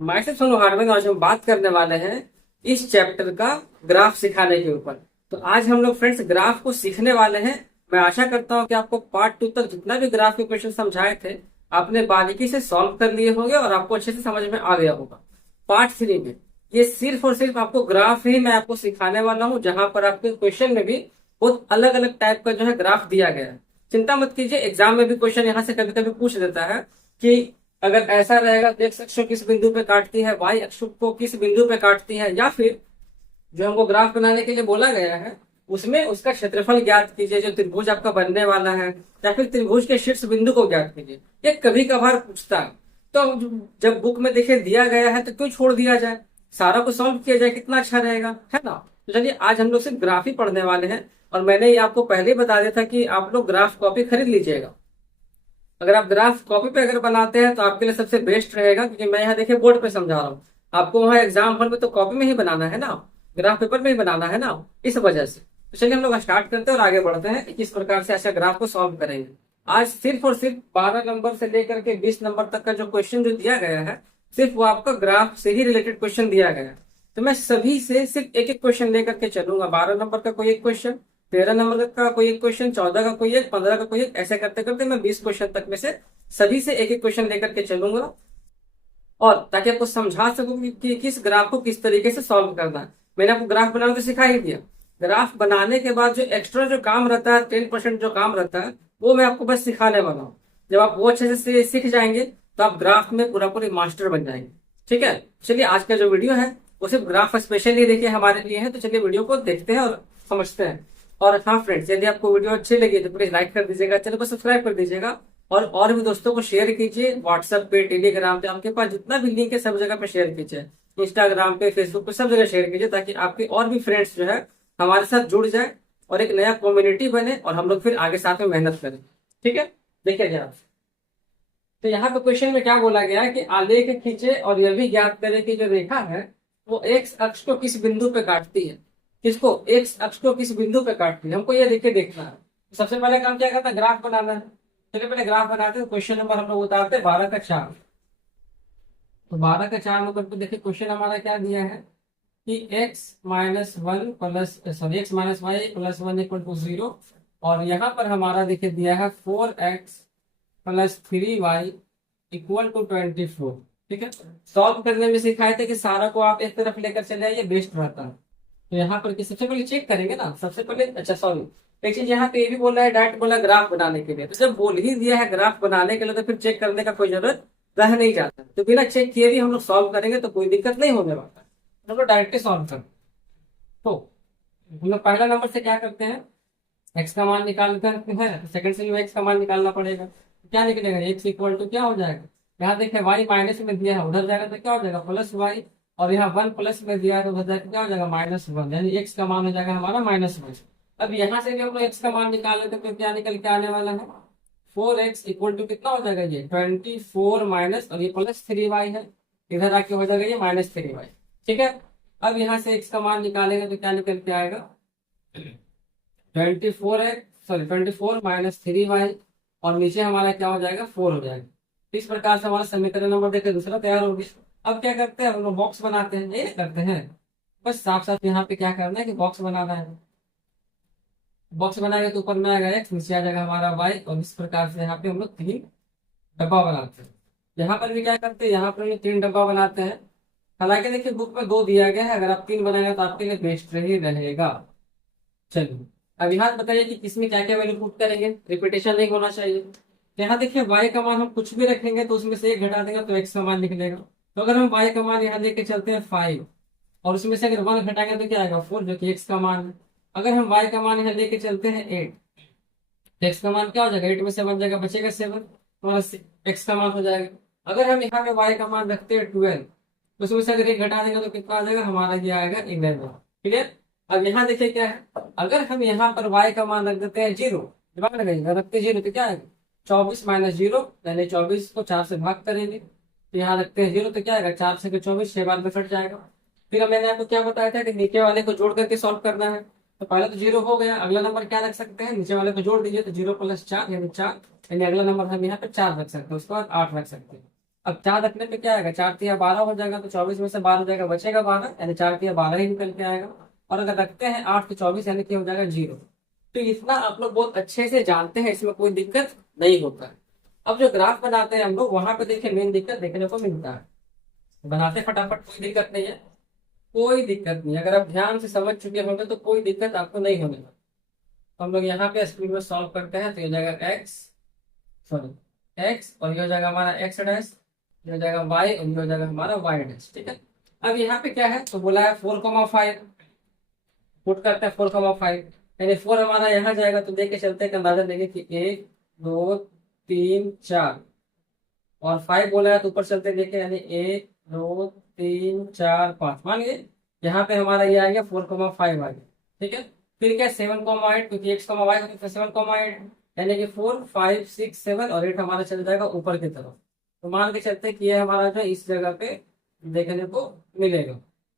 मैं से सोनू हार्डवेयर में आज हम बात करने वाले हैं इस चैप्टर का ग्राफ सिखाने के ऊपर। तो आज हम लोग फ्रेंड्स ग्राफ को सीखने वाले हैं। मैं आशा करता हूं कि आपको पार्ट 2 तक जितना भी ग्राफ के क्वेश्चन समझाए थे आपने बारीकी से सॉल्व कर लिए होंगे और आपको अच्छे से समझ में आ गया होगा। पार्ट 3 में ये सिर्फ और सिर्फ आपको ग्राफ ही मैं आपको सिखाने वाला हूँ, जहां पर आपके क्वेश्चन में भी बहुत अलग अलग टाइप का जो है ग्राफ दिया गया है। चिंता मत कीजिए, एग्जाम में भी क्वेश्चन यहाँ से कभी कभी पूछ देता है कि अगर ऐसा रहेगा तो एक्स अक्ष को किस बिंदु पे काटती है, वाई अक्ष को किस बिंदु पे काटती है, या फिर जो हमको ग्राफ बनाने के लिए बोला गया है उसमें उसका क्षेत्रफल ज्ञात कीजिए जो त्रिभुज आपका बनने वाला है, या फिर त्रिभुज के शीर्ष बिंदु को ज्ञात कीजिए। ये कभी कभार पूछता है। तो जब बुक में देखिए दिया गया है तो क्यों छोड़ दिया जाए, सारा को सॉल्व किया जाए, कितना अच्छा रहेगा, है ना। तो चलिए आज हम लोग सिर्फ ग्राफ ही पढ़ने वाले हैं। और मैंने ये आपको पहले ही बता दिया था कि आप लोग ग्राफ कॉपी खरीद लीजिएगा। अगर आप ग्राफ कॉपी पे अगर बनाते हैं तो आपके लिए सबसे बेस्ट रहेगा, क्योंकि मैं यहाँ देखिए बोर्ड पे समझा रहा हूँ। आपको वहाँ एग्जाम हॉल में तो कॉपी में ही बनाना है ना, ग्राफ पेपर में ही बनाना है ना, इस वजह से। तो चलिए हम लोग स्टार्ट करते हैं और आगे बढ़ते हैं किस प्रकार से ऐसा ग्राफ को सॉल्व करेंगे। आज सिर्फ और सिर्फ 12 नंबर से लेकर के 20 नंबर तक का जो क्वेश्चन जो दिया गया है सिर्फ वो आपका ग्राफ से ही रिलेटेड क्वेश्चन दिया गया है। तो मैं सभी से सिर्फ एक एक क्वेश्चन लेकर के चलूंगा। 12 नंबर का कोई एक क्वेश्चन, 13 नंबर का कोई एक क्वेश्चन, 14 का कोई एक, 15 का कोई एक, ऐसे करते करते मैं 20 क्वेश्चन तक में से सभी से एक एक क्वेश्चन लेकर के चलूंगा। और ताकि आपको समझा सकूं कि किस ग्राफ को किस तरीके से सॉल्व करना है। मैंने आपको ग्राफ बनाना तो सिखा ही दिया। ग्राफ बनाने के बाद जो एक्स्ट्रा जो काम रहता है, 10% जो काम रहता है, वो मैं आपको बस सिखाने वाला हूँ। जब आप वो अच्छे से सीख जाएंगे तो आप ग्राफ में पूरा पूरी मास्टर बन जाएंगे। ठीक है, चलिए आज का जो वीडियो है वो सिर्फ ग्राफ स्पेशली देखिए हमारे लिए है। तो चलिए वीडियो को देखते हैं और समझते हैं। और हाँ फ्रेंड्स, यदि आपको वीडियो अच्छी लगी तो प्लीज लाइक कर दीजिएगा, चैनल को सब्सक्राइब कर दीजिएगा और भी दोस्तों को शेयर कीजिए। व्हाट्सएप पे, टेलीग्राम पे, आपके पास जितना भी लिंक है सब जगह पे शेयर कीजिए। इंस्टाग्राम पे, फेसबुक पे, सब जगह शेयर कीजिए ताकि आपके और भी फ्रेंड्स जो है हमारे साथ जुड़ जाए और एक नया कम्युनिटी बने और हम लोग फिर आगे साथ में मेहनत करें। ठीक है, देखिए जरा। तो यहाँ पे क्वेश्चन में क्या बोला गया है कि आलेख खींचे और यह भी ज्ञात करें कि जो रेखा है वो एक्स अक्ष को किस बिंदु पे काटती है। किसको? एक्स अक्ष को किस बिंदु पे काटती है, हमको ये देख के देखना है। तो सबसे पहले काम क्या करना है, ग्राफ बनाना है। चलिए पहले ग्राफ बनाते हैं। क्वेश्चन नंबर हम लोग उतारते हैं 12 का 4। तो 12 का 4 नंबर पे देखिए क्वेश्चन हमारा क्या दिया है कि x-1 प्लस सॉरी x-y+1 = 0। और यहाँ पर हमारा देखिए दिया है 4x+3y = 24। ठीक है, सॉल्व करने में सिखाए थे कि सारा को आप एक तरफ लेकर चले आइए, बेस्ट रहता है। तो यहाँ पर सबसे पहले चेक करेंगे ना, सबसे पहले अच्छा सॉरी एक चीज यहाँ पे ये भी बोला है, डायरेक्ट बोला ग्राफ बनाने के लिए। तो जब बोल ही दिया है ग्राफ बनाने के लिए तो फिर चेक करने का कोई जरूरत रह नहीं जाता। तो बिना चेक किए भी हम लोग सॉल्व करेंगे तो कोई दिक्कत नहीं होने वाला, हम लोग डायरेक्टली सॉल्व कर। तो हम लोग पहला नंबर से क्या करते हैं, एक्स का मान निकालते हैं। तो सेकंड से भी एक्स का मान निकालना पड़ेगा। क्या निकलेगा, एक्स इक्वल टू क्या हो जाएगा, यहाँ देखें वाई माइनस में दिया है, उधर जाएगा तो क्या हो जाएगा प्लस वाई, और यहाँ 1 प्लस में दिया है तो उधर जाएगा क्या हो जाएगा -1, यानी एक्स का मान हो जाएगा हमारा -1। अब यहाँ से भी हम लोग एक्स का मान निकाल लेते तो क्या निकल के आने वाला है, 4x इक्वल टू कितना हो जाएगा ये 24 माइनस, और ये +3y है, इधर आके हो जाएगा ये -3y। ठीक है, अब यहाँ से x का मान निकालेंगे तो क्या निकल के आएगा 24 और नीचे हमारा क्या हो जाएगा 4 हो जाएगा। इस प्रकार से हमारा समीकरण नंबर देखिए दूसरा तैयार हो गया। अब क्या करते हैं हम लोग, बॉक्स बनाते हैं। ये करते हैं बस साफ साफ यहाँ पे क्या करना है कि बॉक्स बनाना है। बॉक्स बनाएगा तो ऊपर में आएगा एक्स, नीचे आ जाएगा हमारा वाई, और इस प्रकार से यहाँ पे हम लोग 3 डब्बा बनाते हैं। यहाँ पर भी क्या करते हैं, यहाँ पर भी 3 डब्बा बनाते हैं। हालांकि देखिए बुक में 2 दिया गया है, अगर आप 3 बनाएंगे तो आपके लिए बेस्ट ही रहेगा। चलिए अब यहाँ बताइए कि किसमें क्या क्या वैल्यू पुट करेंगे, रिपीटेशन नहीं होना चाहिए। यहाँ देखिए वाई का मान हम कुछ भी रखेंगे तो उसमें से 1 घटा देंगे तो एक्स का मान निकलेगा। तो अगर हम वाई का मान यहाँ लेके चलते हैं 5, और उसमें से अगर 1 घटाएंगे तो क्या आएगा 4, जो कि एक्स का मान है। अगर हम y का मान यहाँ लेके चलते हैं 8, तो x का मान क्या हो जाएगा, 8 में से 1 जाएगा बचेगा 7, तो x का मान हो जाएगा। अगर हम यहाँ पे y का मान रखते हैं 12, तो उसमें से अगर 1 घटा देंगे तो कितना आ जाएगा हमारा, ये आएगा 11। ठीक है, अब यहाँ देखिए क्या है, अगर हम यहाँ पर y का मान रख देते हैं 0, दिमाग लगाइएगा, रखते 0 तो क्या आएगा 24 - 0, यानी 24 को 4 से भाग करेंगे। तो यहाँ रखते हैं 0 तो क्या आएगा 4 से 24, 6 बार में कट जाएगा। फिर मैंने आपको क्या बताया था कि नीचे वाले को जोड़ करके सॉल्व करना है। तो पहले तो 0 हो गया, अगला नंबर क्या रख सकते हैं, नीचे वाले को जोड़ दीजिए तो 0 + 4 यानी 4, यानी अगला नंबर हम यहाँ पे 4 रख सकते हैं, उसके बाद 8 रख सकते हैं। अब 4 रखने पे क्या आएगा, 4 तिया 12 हो जाएगा, तो 24 में से 12 हो जाएगा, बचेगा 12, यानी 4 तिया 12 ही निकल के आएगा। और अगर रखते हैं 8 तो 24 यानी कि हो जाएगा 0। तो इतना आप लोग बहुत अच्छे से जानते हैं, इसमें कोई दिक्कत नहीं होता है। अब जो ग्राफ बनाते हैं हम लोग, वहां पे देखिए मेन दिक्कत देखने को मिलता है। बनाते फटाफट, कोई दिक्कत नहीं है, कोई दिक्कत नहीं। अगर आप ध्यान से समझ चुके होंगे तो कोई दिक्कत आपको नहीं होने वाली। तो हम लोग यहाँ पे स्क्रीन में सॉल्व करते हैं, तो ये हो जाएगा एक्स, सॉरी एक्स, और ये हो जाएगा हमारा एक्स डैश, ये हो जाएगा वाई, और ये हो जाएगा हमारा वाई डैश। ठीक है, अब यहाँ पे क्या है, तो बोला है 4,5, पुट करते हैं 4,5, यानी 4 हमारा यहाँ जाएगा, तो देख के चलते हैं, अंदाजा देंगे कि 1 2 3 4, और 5 बोला है तो ऊपर चलते देखें, यानी 1 2 3 4 5, मान गए। यहाँ पे हमारा ये आ गया 4,5 आ गया। ठीक है, फिर क्या 7,8, क्योंकि एक्स कॉमा वाई होता है 7,8, यानी कि 4 5 6 7 और 8 हमारा चल जाएगा ऊपर की तरफ। तो मान के चलते कि ये हमारा जो इस जगह पे देखने को मिलेगा।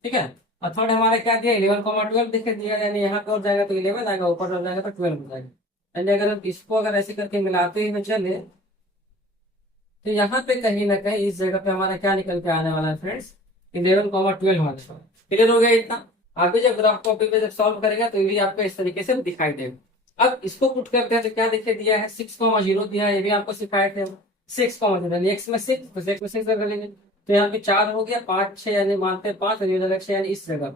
ठीक है, और थर्ड हमारा क्या दिया, 11,12 देखे दिया, यानी यहाँ पे हो जाएगा तो 11 आएगा, ऊपर हो जाएगा तो 12 हो जाएगा। यानी अगर हम इसको अगर ऐसे करके मिलाते ही चले, तो यहाँ पे कहीं ना कहीं इस जगह पे हमारा क्या निकल के आने वाला है फ्रेंड्स, 11,12 आने वाला है। क्लियर हो गया इतना। आगे जब ग्राफ कॉपी पे जब सॉल्व करेगा तो ये भी आपको इस तरीके से दिखाई देगा। अब इसको पुट करते हैं तो क्या देखिए दिया है, 6,0 दिया है, ये भी आपको सिखाए थे। 6,0 एक्स में 6, तो 6 में 6 कर लेंगे, तो यहाँ पे 4 हो गया, 5 6 यानी मानते हैं 5, और ये जगह 6 यानी इस जगह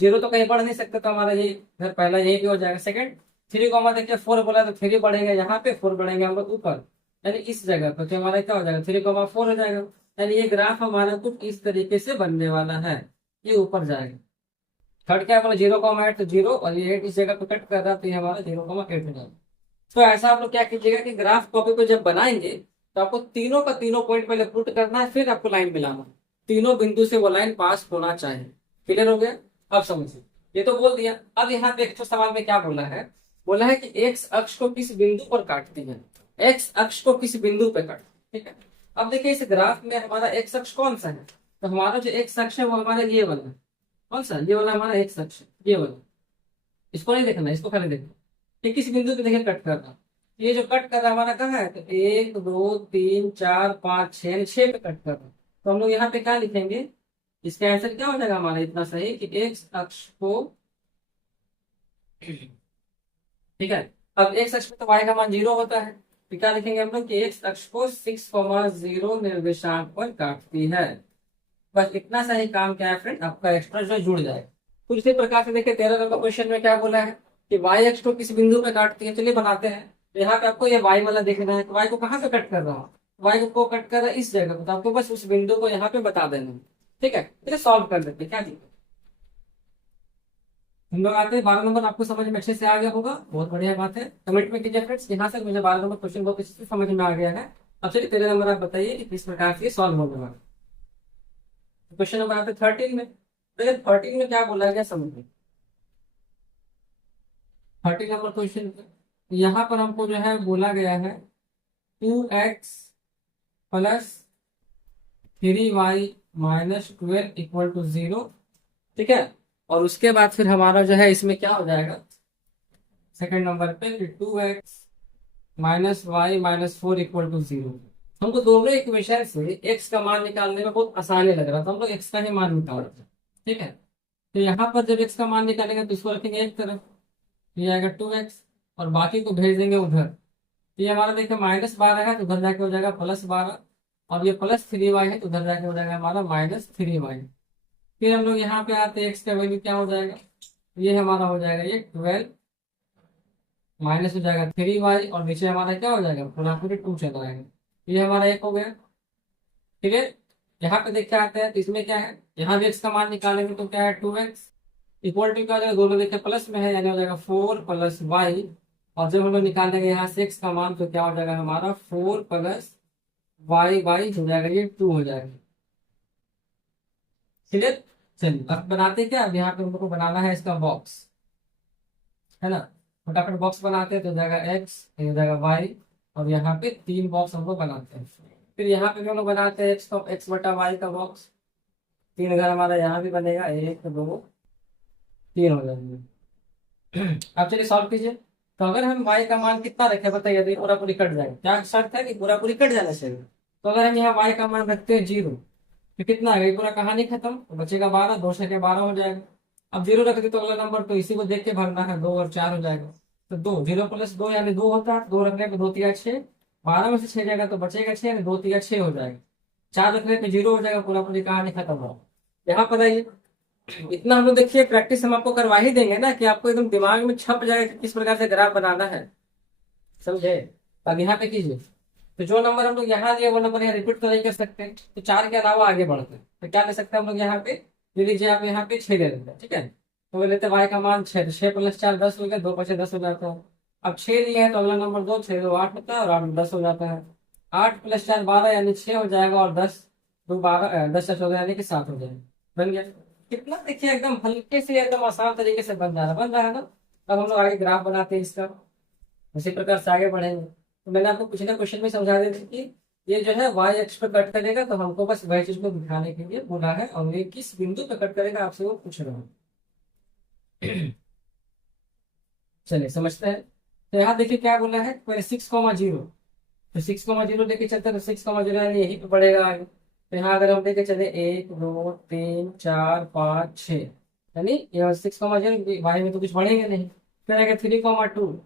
0 तो कहीं बढ़ नहीं सकता, तो हमारा ये घर पहला यही भी हो जाएगा। सेकंड 3 कॉमा देखिए 4 बोला तो 3 बढ़ेगा, यहाँ पे 4 बढ़ेंगे हम लोग ऊपर, यानी इस जगह पर, तो हमारा क्या हो जाएगा 3,4 हो जाएगा। यानी ये ग्राफ हमारा कुछ इस तरीके से बनने वाला है, ये ऊपर जाएगा। थर्ड क्या बोला 0,8, तो 0, और ये 8 इस जगह पे कट कर रहा है, तो ये हमारा 0,8 हो जाएगा। तो ऐसा आप लोग क्या कीजिएगा कि ग्राफ कॉपी को जब बनाएंगे तो आपको तीनों का तीनों पॉइंट पहले पुट करना है, फिर आपको लाइन मिलाना, तीनों बिंदु से वो लाइन पास होना चाहिए। क्लियर हो गया, अब समझिए। ये तो बोल दिया। अब यहाँ पे एक सवाल में क्या बोला है, बोला है कि एक्स अक्ष को किस बिंदु पर काटती है, एक्स अक्ष को किस बिंदु पे काटती है। ठीक है, अब देखिए इस ग्राफ में हमारा एक्स अक्ष कौन सा है, तो हमारा जो एक्स अक्ष है वो हमारा ये वाला है। कौन सा, ये वाला हमारा एक्स अक्ष है, ये वाला। इसको नहीं देखना, इसको खाली देखना, ये किस बिंदु पे देखिए कट कर रहा है। ये जो कट कर रहा है हमारा कहाँ है, तो 1 2 3 4 5 6, 6 पे कट कर रहा है। तो हम लोग यहाँ पे क्या लिखेंगे, इसका आंसर क्या हो जाएगा हमारा इतना सही कि एक्स अक्ष को, ठीक है, अब एक्स अक्ष पे तो वाई का मान 0 होता है, तो क्या लिखेंगे हम लोग कि एक्स अक्ष को 6,0 निर्देशांक पर काटती है। बस इतना सा ही काम क्या है फ्रेंड, आपका एक्स्ट्रा जो जुड़ जाएगा। तो इसी प्रकार से देखिए 13 नंबर क्वेश्चन में क्या बोला है कि वाई अक्ष को किस बिंदु पे काटती है। चलिए बनाते हैं। तो यहाँ पे आपको ये वाई वाला देखना है, वाई को कहाँ पे कट कर रहा हूँ, वाई को कट कर रहा है इस जगह पे, तो आपको बस उस बिंदु को यहाँ पे बता देना है। ठीक है, चलिए सॉल्व कर देते हैं, क्या दिक्कत। हम लोग आते हैं 12 नंबर, आपको समझ में अच्छे से आ गया होगा, बहुत बढ़िया बात है। कमेंट में कीजिए फ्रेंड्स, यहाँ से मुझे 12 नंबर क्वेश्चन बहुत अच्छे से समझ में आ गया है। अब चलिए 13 नंबर आप बताइए कि किस प्रकार से सॉल्व होने वाला। क्वेश्चन नंबर यहाँ पे 13 में, तो 13 में क्या बोला गया समझिए। 13 नंबर क्वेश्चन यहाँ पर हमको जो है बोला गया है 2x plus 3y minus 12 equal to 0। ठीक है, और उसके बाद फिर हमारा जो है इसमें क्या हो जाएगा, सेकंड नंबर पे 2x minus y minus 4 equal to 0। हमको दोनों इक्वेशन से x का मान निकालने में बहुत आसानी लग रहा था, हम लोग x का ही मान निकाल रहे थे। ठीक है, तो यहाँ पर जब x का मान निकालेंगे तो इसको रखेंगे एक तरफ, ये आएगा 2x, और बाकी को भेज देंगे उधर। ये हमारा देखिए -12 है, तो उधर जाके हो जाएगा +12, और ये +3y है, तो उधर जाके हो जाएगा हमारा -3y। फिर हम लोग यहाँ पे आते हैं, x का वैल्यू क्या हो जाएगा, ये हमारा हो जाएगा ये 12, माइनस हो जाएगा 3y, और नीचे हमारा क्या हो जाएगा पूरा पूरी 2 चला आएगा। ये हमारा एक हो गया। ठीक है, यहाँ पे देख के आते हैं, तो इसमें क्या है, यहाँ भी x का मान निकालेंगे तो क्या है 2x इक्वल टू क्या हो जाएगा, दोनों देखिए प्लस में है, यानी हो जाएगा 4 + y, और जब हम लोग निकालेंगे यहाँ से x का मान तो क्या हो जाएगा हमारा 4 + y हो जाएगा, ये 2 हो जाएगा। क्लियर, चलिए अब बनाते हैं क्या, अब यहाँ पे हम लोग को बनाना है इसका बॉक्स, है ना। फटाफट बॉक्स बनाते हैं, तो हो जाएगा x, ये हो जाएगा y, और यहाँ पे 3 बॉक्स हम लोग बनाते हैं। फिर यहाँ पे भी हम लोग बनाते हैं x बटा y का बॉक्स, 3 अगर हमारा यहाँ भी बनेगा, 1 2 3 हो जाएंगे। अब चलिए सॉल्व कीजिए। तो अगर हम y का मान कितना रखें बताइए, तो ये पूरा पूरी कट जाएगा, क्या शर्त है कि पूरा पूरी कट जाना चाहिए। तो अगर हम यहाँ y का मान रखते हैं 0, तो कितना है, ये पूरा कहानी खत्म, तो बचेगा 12, 2 से 12 हो जाएगा। अब 0 रख दे तो अगला नंबर तो इसी को देख के भरना है, 2 और 4 हो जाएगा। तो 2, 0 प्लस 2 यानी 2 होता है, 2 रखने पे 2 तिया 6, 12 में से 6 जाएगा तो बचेगा 6, यानी 2 तिया 6 हो जाएगा। 4 रखने पे 0 हो जाएगा, पूरा पूरी कहानी खत्म हो। यहाँ पर आइए, इतना हम लोग देखिए प्रैक्टिस हम आपको करवा ही देंगे ना, कि आपको एकदम दिमाग में छप जाएगा कि किस प्रकार से ग्राफ बनाना है, समझे। अब यहाँ पे कीजिए, तो जो नंबर हम लोग यहाँ दिए वो नंबर यहाँ रिपीट तो नहीं कर सकते, तो 4 के अलावा आगे बढ़ते हैं, तो क्या ले सकते हैं हम लोग यहाँ पे, ले लीजिए आप यहाँ पे 6 ले लेते हैं, ठीक है। तो वो लेते हैं y का मान 6, 6 प्लस 4 10 हो गया, 2 बचे 10 हो जाता है। अब 6 दिए है तो अगला नंबर 2, 6 2 8 होता है और 8 10 हो जाता है। 8 प्लस 4 12 यानी 6 हो जाएगा, और 10 2 12 10 14 यानी कि 7 हो जाएगा। बन गया। कितना देखिए एकदम हल्के से एकदम आसान तरीके से बन रहा है ना। अब हम लोग आगे ग्राफ बनाते हैं इसका, उसी प्रकार से आगे बढ़ेंगे। तो मैंने आपको पिछले क्वेश्चन में समझा दिया था कि ये जो है y अक्ष पर कट करेगा, तो हमको बस वह चीज को दिखाने के लिए बोला है, और ये किस बिंदु पर कट करेगा आपसे वो पूछ रहा हूँ। चलिए समझते हैं। तो यहाँ देखिए क्या बोला है, पहले 6,0, तो 6,0 लेके चलते हैं, तो 6,0 यानी यही पे पड़ेगा आगे। तो यहाँ अगर हम लेके चले 1 2 3 4 5 6, यानी ये 6,0 वाई में तो कुछ बढ़ेगा नहीं। फिर आएगा 3,2,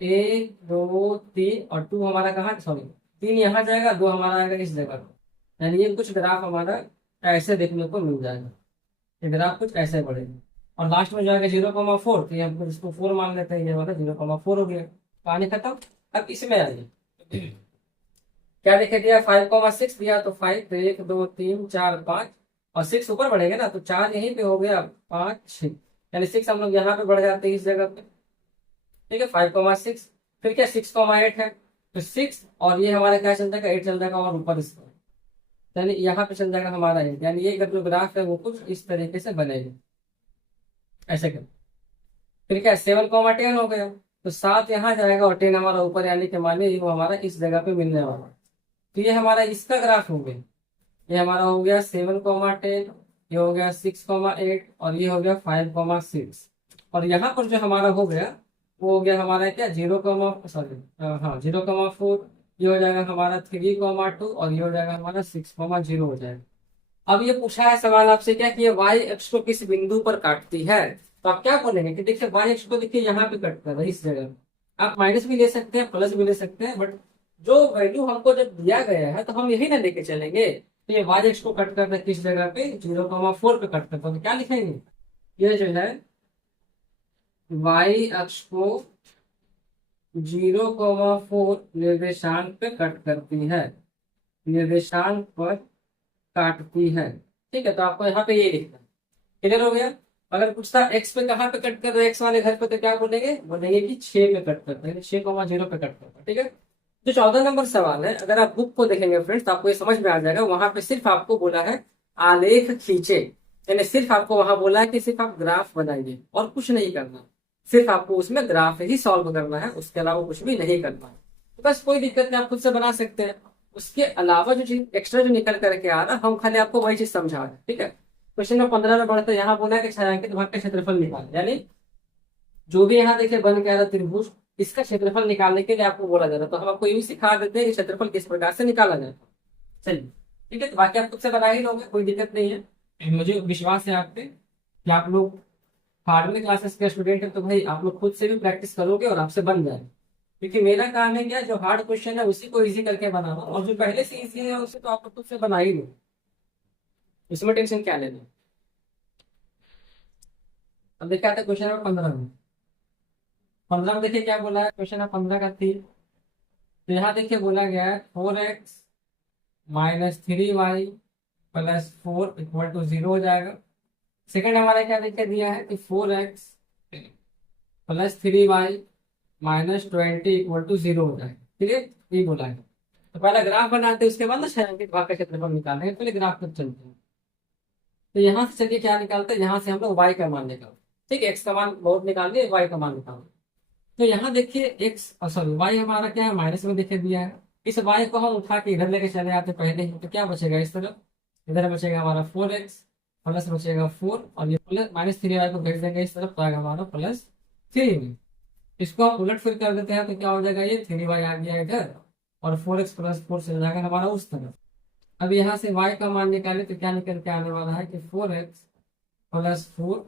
1 2 3 और 2 हमारा कहाँ, सॉरी 3 यहाँ जाएगा, 2 हमारा आएगा इस जगह पर। यानी ये कुछ ग्राफ हमारा ऐसे देखने को मिल जाएगा, ये ग्राफ कुछ ऐसे बढ़ेगा। और लास्ट में जाएगा 0,4, तो ये हम इसको 4 मान लेते हैं, ये वाला 0,4 हो गया, कहानी खत्म। अब इसमें आइए, क्या लिखे दिया, 5,6 दिया, तो 5 तो 1 2 3 4 5, और 6 ऊपर बढ़ेगा ना, तो 4 यहीं पे हो गया, 5 6, यानी 6 हम लोग यहाँ पे बढ़ जाते हैं इस जगह पे, ठीक है। 5,6, फिर क्या 6,8 है, तो 6 और ये हमारा क्या चल जाएगा, 8 चल जाएगा, और ऊपर इसका यानी यहाँ पे चल जाएगा हमारा 8, यानी ये जो ग्राफ है वो कुछ इस तरीके से बनेगा, ऐसे कर। फिर क्या 7,10 हो गया, तो 7 यहाँ जाएगा और 10 हमारा ऊपर, यानी कि मानिए वो हमारा इस जगह पे मिलने वाला। तो ये हमारा इसका ग्राफ हो गया, ये हमारा हो गया 7,10, ये हो गया 6,8 और ये हो गया 5,6। और यहाँ पर जो हमारा हो गया वो हो गया हमारा क्या 0,4, ये हो जाएगा हमारा 3,2 और ये हो जाएगा हमारा 6,0 हो जाएगा। अब ये पूछा है सवाल आपसे क्या कि ये y अक्ष को किस बिंदु पर काटती है, तो आप क्या बोलेंगे कि देखिए y अक्ष को देखिए यहाँ पे कट कर रहा है इस जगह। आप माइनस भी ले सकते हैं, प्लस भी ले सकते हैं, बट जो वैल्यू हमको जब दिया गया है तो हम यही ना लेके चलेंगे। तो ये y अक्ष को कट करता है किस जगह पे, 0,4 पे कट करता है, तो क्या लिखेंगे, ये जो है y अक्ष को 0,4 निर्देशांक पे कट करती है, निर्देशांक पर काटती है, ठीक है। तो आपको यहाँ पे ये लिखना, क्लियर हो गया। अगर पूछता एक्स पे कहाँ पे कट कर रहे हैं, एक्स वाले घर पे, तो क्या बोलेंगे, बोलेंगे कि 6 पे कट करते हैं, 6,0 पे कट करता है, ठीक है। जो 14 नंबर सवाल है, अगर आप बुक को देखेंगे फ्रेंड्स तो आपको ये समझ में आ जाएगा, वहां पे सिर्फ आपको बोला है आलेख खींचे, यानी सिर्फ आपको वहां बोला है कि सिर्फ आप ग्राफ बनाइए और कुछ नहीं करना, सिर्फ आपको उसमें ग्राफ ही सॉल्व करना है, उसके अलावा कुछ भी नहीं करना है। तो बस कोई दिक्कत नहीं, आप खुद से बना सकते हैं। उसके अलावा जो चीज एक्स्ट्रा जो निकल करके आ रहा, हम खाली आपको वही चीज समझा रहे हैं, ठीक है। क्वेश्चन नंबर 15 में बढ़ते यहाँ बोला है कि छायांकित भाग का क्षेत्रफल निकाल, यानी जो भी यहाँ देखिए बन के आ रहा त्रिभुज, इसका क्षेत्रफल निकालने के लिए आपको बोला जा रहा है। तो हम आपको ये भी सिखा देते हैं कि क्षेत्रफल किस प्रकार से निकाला जाए। चलिए ठीक है, तो बाकी आप खुद से बना ही लोगे, कोई दिक्कत नहीं है। मुझे विश्वास है आप पे कि आप लोग 12वीं क्लासेस के स्टूडेंट हैं, तो भाई आप लोग खुद से भी प्रैक्टिस करोगे और आपसे बन जाए। क्योंकि मेरा काम है क्या, जो हार्ड क्वेश्चन है उसी को इजी करके बनाना, और जो पहले से इजी है उसे तो आप लोग खुद से बना ही लो, इसमें टेंशन क्या लेना। अब देखिए आता है क्वेश्चन नंबर 15 में। 15 में देखिए क्या बोला है, क्वेश्चन नंबर 15 का 3। तो यहाँ देखिए बोला गया है 4x minus 3y plus 4 equal to 0 हो जाएगा। सेकंड हमारा क्या देखिए दिया है कि 4x plus 3y minus 20 equal to 0 हो जाएगा, ठीक है, ये बोला है। तो पहला ग्राफ बनाते हैं, उसके बाद ना छायांकित भाग का क्षेत्रफल निकालेंगे, पहले ग्राफ पर चलते हैं। तो यहाँ से चलिए क्या निकालते हैं, यहाँ से हम लोग y का मान निकालते, ठीक है, x का मान बहुत निकाल दिए, y का मान निकालते। तो यहाँ देखिए x सॉरी y हमारा क्या है, माइनस में देखिए दिया है। इस y को हम उठा के इधर लेके चले आते पहले ही, तो क्या बचेगा इस तरफ, इधर बचेगा हमारा 4x प्लस बचेगा 4, और ये प्लस माइनस 3y को भेज देंगे इस तरफ, तो आएगा हमारा प्लस 3। इसको हम उलट फिर कर देते हैं, तो क्या हो जाएगा, ये 3y आ गया इधर और 4x+4 चल जाएगा हमारा उस तरफ। अब यहाँ से y का मान निकाले तो क्या निकल के आने वाला है कि 4x+4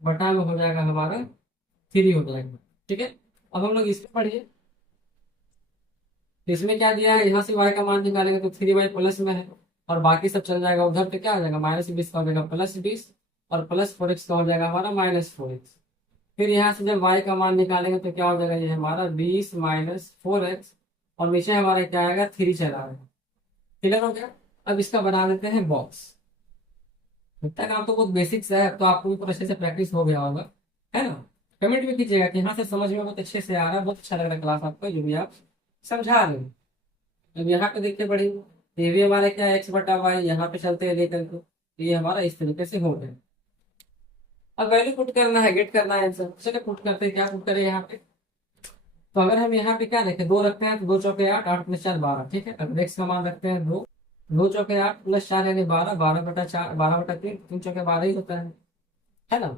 बटा में हो जाएगा हमारा 3 हो जाएगा। ठीक है, अब हम लोग इसमें पढ़िए, इसमें क्या दिया है, यहाँ से y का मान निकालेंगे तो 3y प्लस में है, और बाकी सब चल जाएगा उधर, तो क्या हो जाएगा -20 का हो जाएगा +20, और +4x का हो जाएगा हमारा -4x। फिर यहाँ से जब y का मान निकालेंगे तो क्या हो जाएगा, ये हमारा 20 -4x, और नीचे हमारा क्या आएगा 3 चला है। क्लियर हो गया। अब इसका बना देते हैं बॉक्स। जब तक आपको बहुत बेसिक्स है तो आपको भी पूरा अच्छे से प्रैक्टिस हो गया होगा, है ना। कमेंट भी कीजिएगा कि यहाँ से समझ में बहुत अच्छे से आ रहा है, बहुत अच्छा लग रहा है क्लास आपको जो भी आप समझा रहे हो। अब यहाँ पे देखते पढ़िए, ये भी हमारा क्या है x/y, यहाँ पे चलते हैं लेकर के, ये हमारा इस तरीके से हो गया। अब वैल्यू पुट करना है, गेट करना है आंसर। चलिए पुट करते हैं, क्या पुट करें यहाँ पे। तो अगर हम यहाँ पे क्या रखें, 2 रखते हैं तो 2 चौके 8, 8 + 4 12। ठीक है, अब x का मान रखते हैं 2, 2 चौके 8 + 4 यानी 12, 12/4, 12/3, 3 चौके 12 ही होता है ना।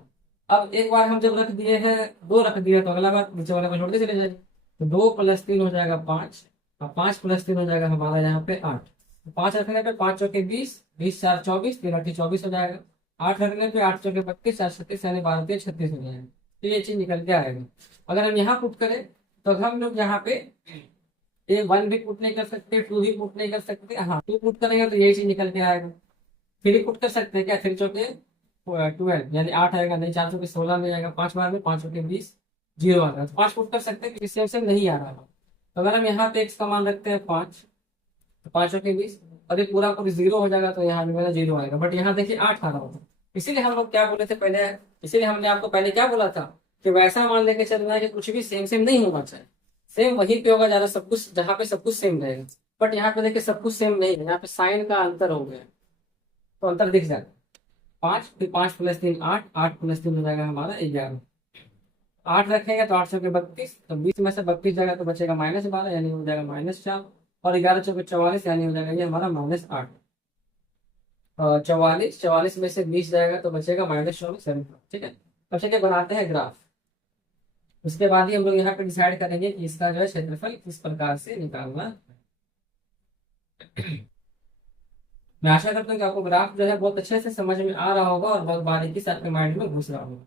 अब एक बार हम जब रख दिए हैं 2 रख दिए, तो अगला बार नीचे वाले को छोड़ के चले जाएंगे। तो 2 + 3 हो जाएगा 5, और 5 + 3 हो जाएगा हमारा यहाँ पे 8। 5 रखने पे 5 चौके 20, 20 4 24, 3 8 24 हो जाएगा। 8 रखने पे 8 चौके 32, 4 36 यानी 12 3 36 हो जाएगा। तो ये चीज निकल के आएगा। अगर हम यहाँ पुट करें तो हम लोग यहाँ पे ये 1 भी पुट नहीं कर सकते, 2 भी पुट नहीं कर सकते। हाँ, 2 पुट करेंगे तो ये चीज निकल के आएगा। 3 पुट कर सकते हैं क्या, 3 चौके 12 यानी 8 आएगा, नहीं 4 चौके 16 नहीं आएगा, 5 बार में 5 चौके 20, 0 आ रहा है। 5 पुट कर सकते हैं क्योंकि सेम सेम नहीं आ रहा है। तो अगर हम यहाँ पे x का मान रखते हैं 5, तो 5 चौके 20, और ये पूरा पूरी 0 हो जाएगा, तो यहाँ मेरा 0 आएगा। बट यहाँ देखिए 8 आ रहा होता, इसीलिए हम लोग क्या बोले थे पहले, इसीलिए हमने आपको पहले क्या बोला था कि वैसा मान लेके चलना है कि कुछ भी सेम सेम नहीं होना चाहिए। सेम वहीं पे होगा ज्यादा, सब कुछ जहाँ पे सब कुछ सेम रहेगा। बट यहाँ पे देखिए सब कुछ सेम नहीं है, यहाँ पे साइन का अंतर हो गया, तो अंतर दिख जाएगा। 5, फिर 5 + 3 8, 8 + 3 हो जाएगा हमारा 11। 8 रखेंगे तो 8 चौके 32, तो 20 में से 32 जाएगा तो बचेगा -12 यानी हो जाएगा -4, और 11 चौके 44 यानी हो जाएगा ये हमारा -8। 44 में से 20 जाएगा तो बचेगा -24। ठीक है, अब चलिए बनाते हैं ग्राफ। उसके बाद ही हम लोग यहाँ पे डिसाइड करेंगे कि इसका जो है क्षेत्रफल किस प्रकार से निकालना है। मैं आशा करता हूँ कि आपको ग्राफ जो है बहुत अच्छे से समझ में आ रहा होगा और बहुत बारीकी से आपके माइंड में घुस रहा होगा।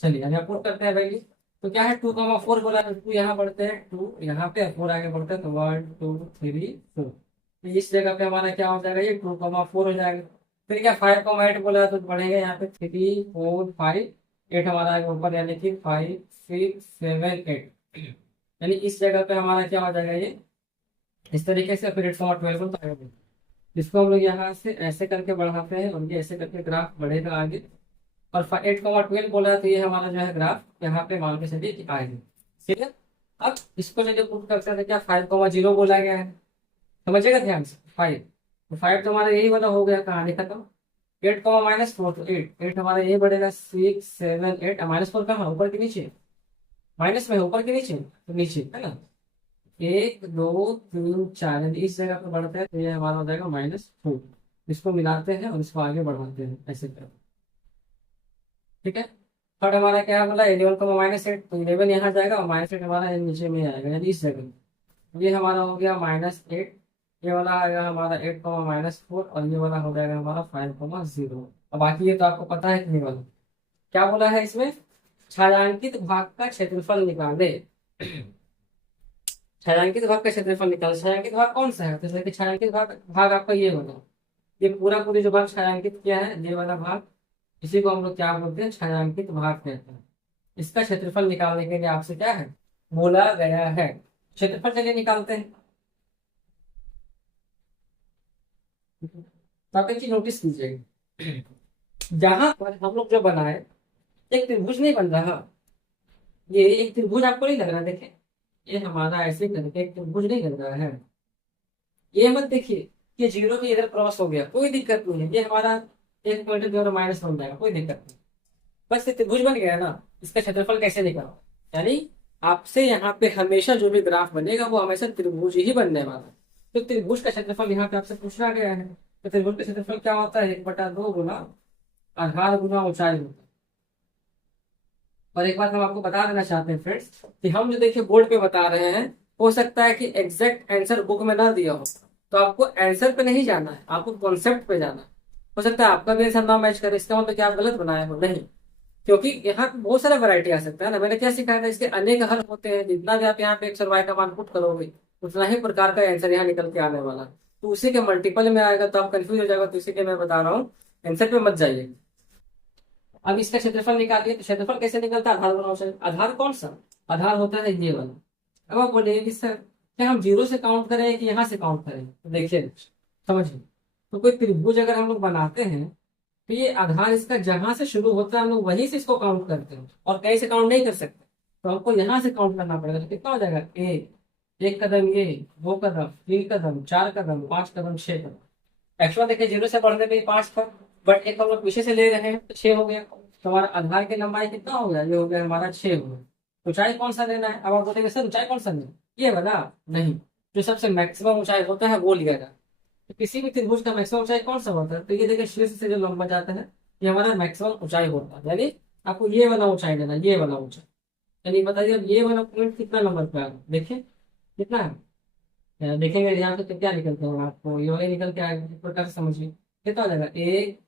चलिए अब पुट करते हैं वैल्यू। तो क्या है 2,4 बोला है, 2 यहाँ बढ़ते हैं, 2 यहाँ पे, 4 आगे बढ़ते हैं, तो 1 2 3 4। तो इस जगह पे हमारा क्या हो जाएगा, ये 2,4 हो जाएगा। फिर क्या 5,8 बोला है, तो बढ़ेगा यहाँ पे 3 4 5 8 हमारा आगे ऊपर, यानी कि 5 6 7 8। यानी इस जगह पे हमारा क्या हो जाएगा, ये इस तरीके से। फिर 8,12 तो आगे, इसको हम लोग यहाँ से ऐसे करके बढ़ाते हैं, और ये ऐसे करके ग्राफ बढ़ेगा आगे। और 8,12 बोला है, तो ये हमारा जो है ग्राफ यहाँ पे मान के चलिए कि आएगा। ठीक है, अब इसको चलिए पुट करते हैं, तो क्या 5,0 बोला गया है, समझिएगा ध्यान से। 5, तो 5 तो हमारा यही वाला हो गया, कहानी खत्म। 8, -4 तो 8 हमारा यही बढ़ेगा, 6 7 8। -4 कहाँ, ऊपर के नीचे, माइनस में ऊपर के नीचे, तो नीचे है ना। 1 2 3 4, यदि इस जगह पर बढ़ता है तो ये हमारा हो जाएगा -4। इसको मिलाते हैं और इसको आगे बढ़ाते हैं ऐसे कर। ठीक है, थर्ड हमारा क्या बोला, 11 को -8, तो 11 यहाँ जाएगा और -8 हमारा नीचे में आएगा, यानी इस जगह। ये हमारा हो गया -8, ये वाला आएगा हमारा 8 -4, और ये वाला हो जाएगा हमारा 5,0। अब बाकी ये तो आपको पता है कि नहीं वाला क्या बोला है इसमें, छायांकित भाग का क्षेत्रफल निकाले। छायांकित भाग का क्षेत्रफल निकाले। छायांकित भाग कौन सा है, तो जैसे कि छायांकित भाग आपका ये होगा, ये पूरा पूरी जो भाग छायांकित किया है, ये वाला भाग, इसी को हम लोग क्या बोलते हैं, छायांकित भाग कहते हैं। इसका क्षेत्रफल निकालने के लिए आपसे क्या है, बोला गया है। क्षेत्रफल चलिए निकालते हैं। तो आप एक चीज नोटिस कीजिएगा, जहां पर हम लोग जो बनाए, एक त्रिभुज नहीं बन रहा, ये एक त्रिभुज आपको नहीं लग रहा, देखे ये हमारा ऐसे करके एक त्रिभुज नहीं लग रहा है। ये मत देखिए कि 0 भी इधर क्रॉस हो गया, कोई दिक्कत नहीं है, ये हमारा एक पॉइंट जो माइनस बन जाएगा, कोई दिक्कत नहीं। बस ये त्रिभुज बन गया ना, इसका क्षेत्रफल कैसे निकालो, यानी आपसे यहाँ पे हमेशा जो भी ग्राफ बनेगा वो हमेशा त्रिभुज ही बनने वाला है। तो त्रिभुज का क्षेत्रफल यहाँ पे आपसे पूछा गया है, तो त्रिभुज का क्षेत्रफल क्या होता है, 1/2 गुना आधार गुना ऊंचाई होता है। और एक बात हम आपको बता देना चाहते हैं फ्रेंड्स, कि हम जो देखिए बोर्ड पे बता रहे हैं, हो सकता है कि एग्जैक्ट आंसर बुक में ना दिया हो, तो आपको आंसर पे नहीं जाना है, आपको कॉन्सेप्ट पे जाना है। हो सकता है आपका भी आंसर ना मैच करे, इसका मतलब क्या आप गलत बनाए हो? नहीं, क्योंकि यहाँ पे बहुत सारा वैरायटी आ सकता है ना। मैंने क्या सिखाया था, इसके अनेक हल होते हैं। जितना भी आप यहाँ पे एक्स और वाई का मान पुट करोगे, उतना ही प्रकार का आंसर यहाँ निकल के आने वाला है। तो उसी के मल्टीपल में आएगा तो आप कंफ्यूज हो जाएगा, तो इसीलिए मैं बता रहा हूँ आंसर पे मत जाइए। अब इसका क्षेत्रफल निकालिए, तो क्षेत्रफल कैसे निकलता है? आधार बनाओ सर। आधार कौन सा? आधार होता है ये वाला। अब आप बोलेंगे कि सर क्या हम जीरो से काउंट करें कि यहाँ से काउंट करें? तो देखिए, समझिए, तो कोई त्रिभुज अगर हम लोग बनाते हैं, तो ये आधार इसका जहां से शुरू होता है हम लोग वहीं से इसको काउंट करते हैं, और कहीं से काउंट नहीं कर सकते। तो हमको यहाँ से काउंट करना पड़ेगा। तो कितना हो जाएगा? एक कदम ये, दो कदम, तीन कदम, चार कदम, पांच कदम, छह कदम। एक्चुअल देखिए जीरो से बढ़ने पे पांच का, बट एक हम लोग पीछे से ले रहे हैं तो छह हो गया। तो हमारा आधार की लंबाई कितना हो गया? ये हो गया हमारा छह हो गया। ऊंचाई कौन सा लेना है? अब आप बोलेंगे सर ऊंचाई कौन सा लेना है? ये वाला नहीं, जो सबसे मैक्सिमम ऊंचाई होता है वो लिया जाए। तो किसी भी त्रिभुज का मैक्सिमम ऊंचाई कौन सा होता है? तो ये देखिए शीर्ष से जो लंबा जाता है, ये हमारा मैक्सिमम ऊंचाई होता है। यानी आपको ये वाला ऊंचाई लेना, ये वाला ऊंचाई। यानी बताइए अब ये वाला पॉइंट कितना नंबर पे आएगा? देखिए कितना है। देखेंगे यहाँ से तो क्या निकलता होगा आपको, ये वाले निकल के आएगा। इस प्रकार से समझिए कितना हो जाएगा। एक,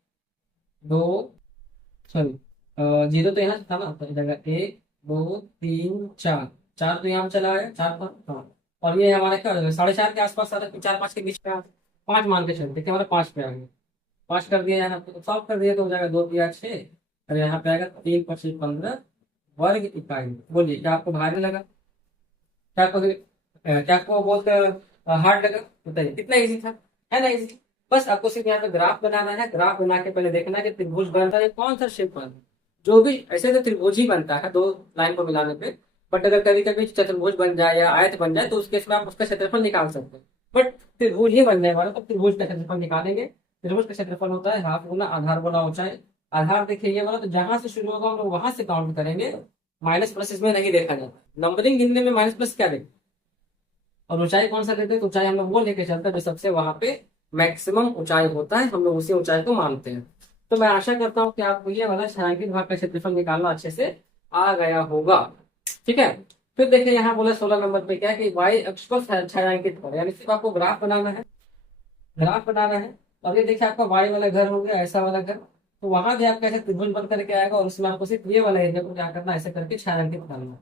दो, सॉरी जीरो तो यहाँ से था ना, तो जगह एक, दो, तीन, चार। चार तो यहाँ चला आया, चार पर हाँ। और ये हमारा क्या हो जाएगा? साढ़े चार के आसपास आ रहा है, चार पाँच के बीच पे आ, पाँच मान के चलते, हमारा पाँच पे आ गया। पाँच कर दिया यहाँ पे, सॉल्व कर दिया तो हो जाएगा दो तिया छः, और यहाँ पे आएगा तीन पच्चीस 15 वर्ग इकाई। बोलिए क्या आपको भारी लगा? क्या आपको क्या आपको बहुत हार्ड लगा? बताइए कितना इजी था, है ना इजी? बस आपको सिर्फ यहाँ पे ग्राफ बनाना है। ग्राफ बना के पहले देखना है कि त्रिभुज बनता है कौन सा शेप बनता है। जो भी ऐसे तो त्रिभुज ही बनता है दो लाइन को मिलाने पे, बट अगर कभी कभी चतुर्भुज बन जाए या आयत बन जाए तो उस केस में आप उसका क्षेत्रफल निकाल सकते हैं। बट त्रिभुज ही बनने वाला तो त्रिभुज का क्षेत्रफल निकालेंगे। त्रिभुज का क्षेत्रफल होता है हाफ गुना आधार गुना ऊंचाई। आधार देखिए ये वाला, तो जहां से शुरू होगा हम लोग वहां से काउंट करेंगे। माइनस प्लस इसमें नहीं देखा जाता, नंबरिंग गिनने में माइनस प्लस क्या देखते? और ऊंचाई कौन सा लेते हैं? तो ऊंचाई हम लोग वो लेके चलते हैं जो सबसे वहां पे मैक्सिमम ऊंचाई होता है, हम लोग उसी ऊंचाई को मानते हैं। तो मैं आशा करता हूँ कि आपको ये वाला छायांकित भाग का क्षेत्रफल निकालना अच्छे से आ गया होगा। ठीक है, फिर देखिए यहाँ बोला 16 नंबर पे क्या है कि वाई अक्ष को छायांकित करो, यानी सिर्फ आपको ग्राफ बनाना है। ग्राफ बनाना है, और ये देखिए आपका वाई वाला घर हो गया, ऐसा वाला घर। तो वहां भी आपका ऐसे त्रिभुज बन करके आएगा, और उसमें आपको सिर्फ ये वाला एरिया को क्या करना है, ऐसे करके छायांकित करना है।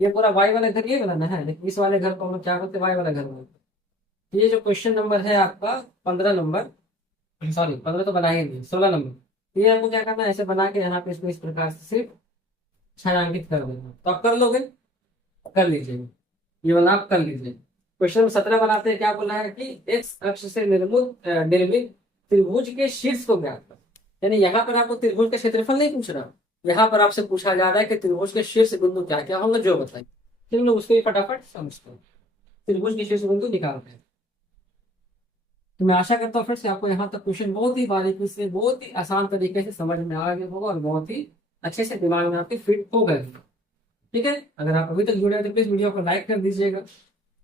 ये पूरा वाई वाला घर ये बनाना है, लेकिन इस वाले घर को हम लोग क्या करते हैं? वाई वाला घर बोलते हैं। तो ये जो क्वेश्चन नंबर है आपका 15 नंबर, सॉरी 15 तो बना ही नहीं, 16 नंबर। तो ये आपको क्या करना है, ऐसे बना के यहाँ पे इसको इस प्रकार से सिर्फ छायांकित कर देना। तो आप कर लोगे? कर लीजिए, ये वाला आप कर लीजिए। क्वेश्चन नंबर 17 बनाते हैं। क्या बोला है कि एक्स अक्ष से निर्मित त्रिभुज के शीर्ष को ज्ञात कर। यानी यहाँ पर आपको त्रिभुज का क्षेत्रफल नहीं पूछ रहा, यहाँ पर आपसे पूछा जा रहा है कि त्रिभुज के शीर्ष बिंदु क्या क्या होंगे, जो बताइए। फिर हम लोग उसको भी फटाफट समझते हैं, त्रिभुज के शीर्ष बिंदु निकालते हैं। तो मैं आशा करता हूँ फ्रेंड्स कि आपको यहाँ तक क्वेश्चन बहुत ही बारीकी से, बहुत ही आसान तरीके से समझ में आ गया होगा, और बहुत ही अच्छे से दिमाग में आपके फिट हो गए। ठीक है, अगर आप अभी तक जुड़े हैं तो प्लीज वीडियो को लाइक कर दीजिएगा।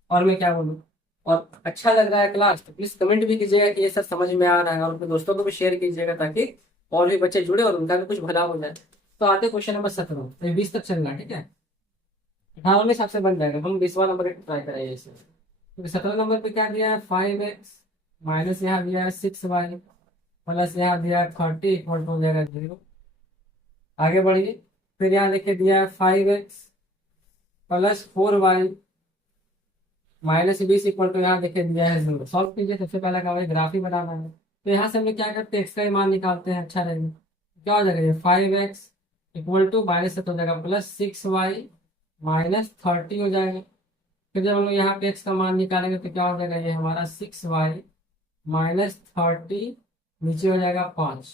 और मैं क्या बोलूँ, और अच्छा लग रहा है क्लास तो प्लीज कमेंट भी कीजिएगा कि ये सब समझ में आ रहा है, और अपने दोस्तों को भी शेयर कीजिएगा, ताकि और भी बच्चे जुड़े और उनका भी कुछ भला हो जाए। तो आते क्वेश्चन नंबर 17, तो 20 तक चलना है। ठीक है, 18 हिसाब से बन जाएगा, हम 20वां नंबर ट्राई करेंगे इसे। तो 17 नंबर पे क्या दिया है? 5x माइनस यहाँ दिया है 6y प्लस यहाँ दिया है 30 इक्वल टू हो जाएगा 0। आगे बढ़िए, फिर यहाँ देखिए दिया है 5x plus 4y minus 20 equal to यहाँ देखिए दिया है 0। सॉल्व कीजिए। सबसे पहला काम है ग्राफ ही बनाना है, तो यहाँ से हम लोग क्या करते हैं, एक्स का ही मान निकालते हैं। अच्छा रहेगा, क्या हो जाएगा ये 5x इक्वल टू माइनस हो जाएगा प्लस 6y माइनस 30 हो जाएगा। फिर जब हम लोग यहाँ पे एक्स का मान निकालेंगे तो क्या हो जाएगा, ये हमारा 6y माइनस 30, नीचे हो जाएगा 5।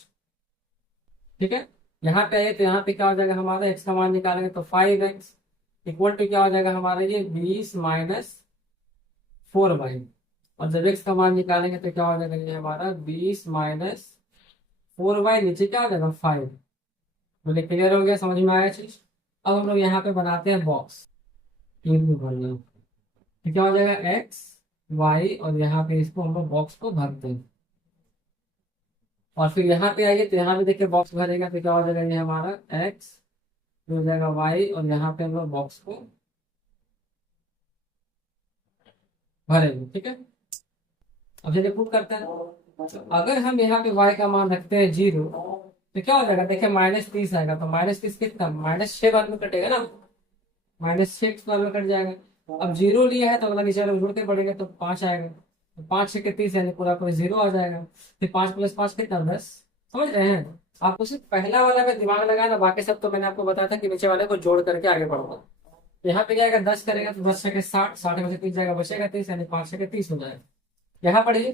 ठीक है, यहाँ पे आइए तो यहाँ पे क्या हो जाएगा, हमारा एक्स का मान निकालेंगे तो 5x इक्वल टू क्या हो जाएगा हमारा ये 20 माइनस 4y। और जब एक्स का मान निकालेंगे तो क्या हो जाएगा, ये हमारा 20 माइनस 4y, नीचे क्या हो जाएगा 5। बोले क्लियर हो गया, समझ में आया चीज? अब हम लोग यहाँ पे बनाते हैं बॉक्स, तीन भी भरना। तो क्या हो जाएगा एक्स वाई, और यहाँ पे इसको हम लोग बॉक्स को भरते हैं। और फिर यहाँ पे आइए तो यहाँ पे देखिए बॉक्स भरेगा तो क्या हो जाएगा, ये हमारा एक्स हो जाएगा वाई, और यहाँ पे हम लोग बॉक्स को भरेंगे। ठीक है, अब चलिए प्रूव करते हैं। तो अगर हम यहाँ पे y का मान रखते हैं 0, तो क्या हो जाएगा, देखिए -30 आएगा। तो -30 कितना, -6 बार में कटेगा ना, -6 बार में कट जाएगा। अब 0 लिया है तो अगला नीचे वाले जुड़ते पड़ेंगे, तो 5 आएगा। तो 5×6 = 30, यानी पूरा पूरा 0 आ जाएगा। फिर 5 + 5 कितना, 10। समझ रहे हैं? आपको सिर्फ पहला वाला में दिमाग लगाना, बाकी सब तो मैंने आपको बताया था कि नीचे वाले को जोड़ करके आगे बढ़ोगा। यहाँ पे क्या आएगा, 10 करेगा तो 10×60, 60 में से 30 जाएगा, बचेगा 30, यानी 5×30 हो जाएगा। यहाँ पढ़िए,